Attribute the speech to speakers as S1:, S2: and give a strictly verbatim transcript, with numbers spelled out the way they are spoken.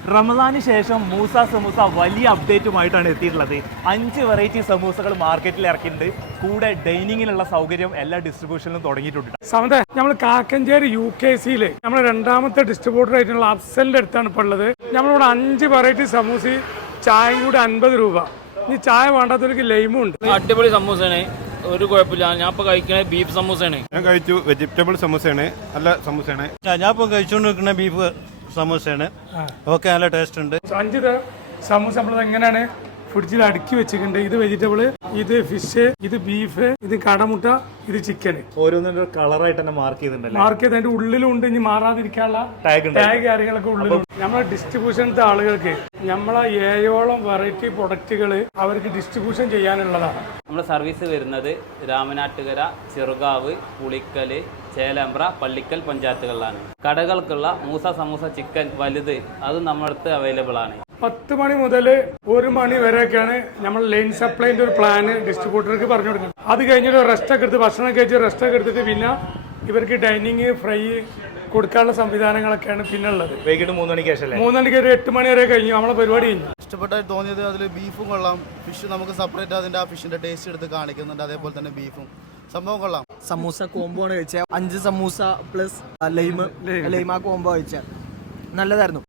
S1: റമദാന് ശേഷം മൂസ സമൂസ വലിയ അപ്ഡേറ്റുമായിട്ടാണ് എത്തിയിട്ടുള്ളത്. അഞ്ച് വെറൈറ്റി സമൂസകൾ മാർക്കറ്റിൽ ഇറക്കിയിട്ടുണ്ട്. കൂടെ ഡൈനിങ്ങിനുള്ള സൗകര്യം എല്ലാ ഡിസ്ട്രിബ്യൂഷനിലും തുടങ്ങിയിട്ടുണ്ട്.
S2: സമതെ നമ്മൾ കാക്കഞ്ചേരി യു കെ സിയില് നമ്മുടെ രണ്ടാമത്തെ ഡിസ്ട്രിബ്യൂട്ടർ ആയിട്ടുള്ള അഫ്സലിന്റെ അടുത്താണ് ഇപ്പോൾ ഉള്ളത്. നമ്മളിവിടെ അഞ്ച് വെറൈറ്റി സമൂസി ചായയും കൂടെ അൻപത് രൂപ. ഇനി ചായ വേണ്ടാത്തവർക്ക് ലൈമും ഉണ്ട്.
S3: അടിപൊളി സമൂസയാണ്, ഒരു കുഴപ്പമില്ല. ഞാൻ ഇപ്പൊ കഴിക്കുന്നത് ബീഫ് സമൂസയാണ്.
S4: ഞാൻ കഴിച്ചു വെജിറ്റബിൾ സമൂസയാണ്, നല്ല സമൂസയാണ്.
S5: ഞാൻ ഇപ്പൊ കഴിച്ചുകൊണ്ടിരിക്കുന്ന ബീഫ് സമൂസയാണ്. ഓക്കെ, നല്ല ടേസ്റ്റ് ഉണ്ട്.
S2: അഞ്ച് തരം സമൂസ നമ്മളത് എങ്ങനെയാണ് ഫ്രിഡ്ജിൽ അടുക്കി വെച്ചിട്ടുണ്ട്. ഇത് വെജിറ്റബിള്, ഇത് ഫിഷ്, ഇത് ബീഫ്, ഇത് കടമുട്ട, ഇത് ചിക്കന്.
S1: ഓരോന്നിന്റെ കളറായിട്ട് തന്നെ മാർക്ക് ചെയ്തിട്ടുണ്ടല്ലോ.
S2: മാർക്ക് ചെയ്ത് അതിന്റെ ഉള്ളിലുണ്ട്. ഇനി മാറാതിരിക്കാനുള്ള
S1: ടാഗ്
S2: ടാഗ് കാര്യങ്ങളൊക്കെ ഉള്ളിലുണ്ട്. നമ്മളെ ഡിസ്ട്രിബ്യൂഷനത്തെ ആളുകൾക്ക് നമ്മളെ ഏഴോളം വെറൈറ്റി പ്രൊഡക്റ്റുകൾ അവർക്ക് ഡിസ്ട്രിബ്യൂഷൻ ചെയ്യാനുള്ളതാണ്.
S6: നമ്മുടെ സർവീസ് വരുന്നത് രാമനാട്ടുകര, ചെറുകാവ്, പുളിക്കല്, ചേലമ്പ്ര, പള്ളിക്കൽ പഞ്ചായത്തുകളിലാണ്. കടകൾക്കുള്ള മൂസ സമൂസ ചിക്കൻ വലുത് അത് നമ്മുടെ അടുത്ത് അവൈലബിൾ ആണ്.
S2: പത്ത് മണി മുതൽ ഒരു മണി വരെയൊക്കെയാണ് നമ്മൾ ലൈൻ സപ്ലൈന്റെ ഒരു പ്ലാന് ഡിസ്ട്രിബ്യൂട്ടർക്ക് പറഞ്ഞു കൊടുക്കുന്നത്. അത് കഴിഞ്ഞിട്ട് റെസ്റ്റ് ഒക്കെ എടുത്ത് ഭക്ഷണം കഴിച്ച് റെസ്റ്റ് ഒക്കെ എടുത്തിട്ട് പിന്നെ ഇവർക്ക് ഡൈനിങ് ഫ്രൈ കൊടുക്കാനുള്ള സംവിധാനങ്ങളൊക്കെയാണ് പിന്നെ ഉള്ളത്.
S1: വൈകിട്ട് മൂന്ന് മണിക്ക് ശേഷം
S2: മൂന്ന് മണിക്ക് ഒരു എട്ട് മണി വരെ കഴിഞ്ഞു നമ്മളെ പരിപാടി കഴിഞ്ഞു.
S7: ഇഷ്ടപ്പെട്ടായിട്ട് തോന്നിയത് അതിൽ ബീഫും കൊള്ളാം, ഫിഷ് നമുക്ക് സെപ്പറേറ്റ് അതിന്റെ ആ ഫിഷിന്റെ ടേസ്റ്റ് എടുത്ത് കാണിക്കുന്നുണ്ട്. അതേപോലെ തന്നെ ബീഫും സംഭവം കൊള്ളാം.
S8: സമൂസ കോംബോ ആണ് കഴിച്ചത്. അഞ്ച് സമൂസ പ്ലസ് ലൈമ് ലൈമ കോംബോ കഴിച്ച നല്ലതായിരുന്നു.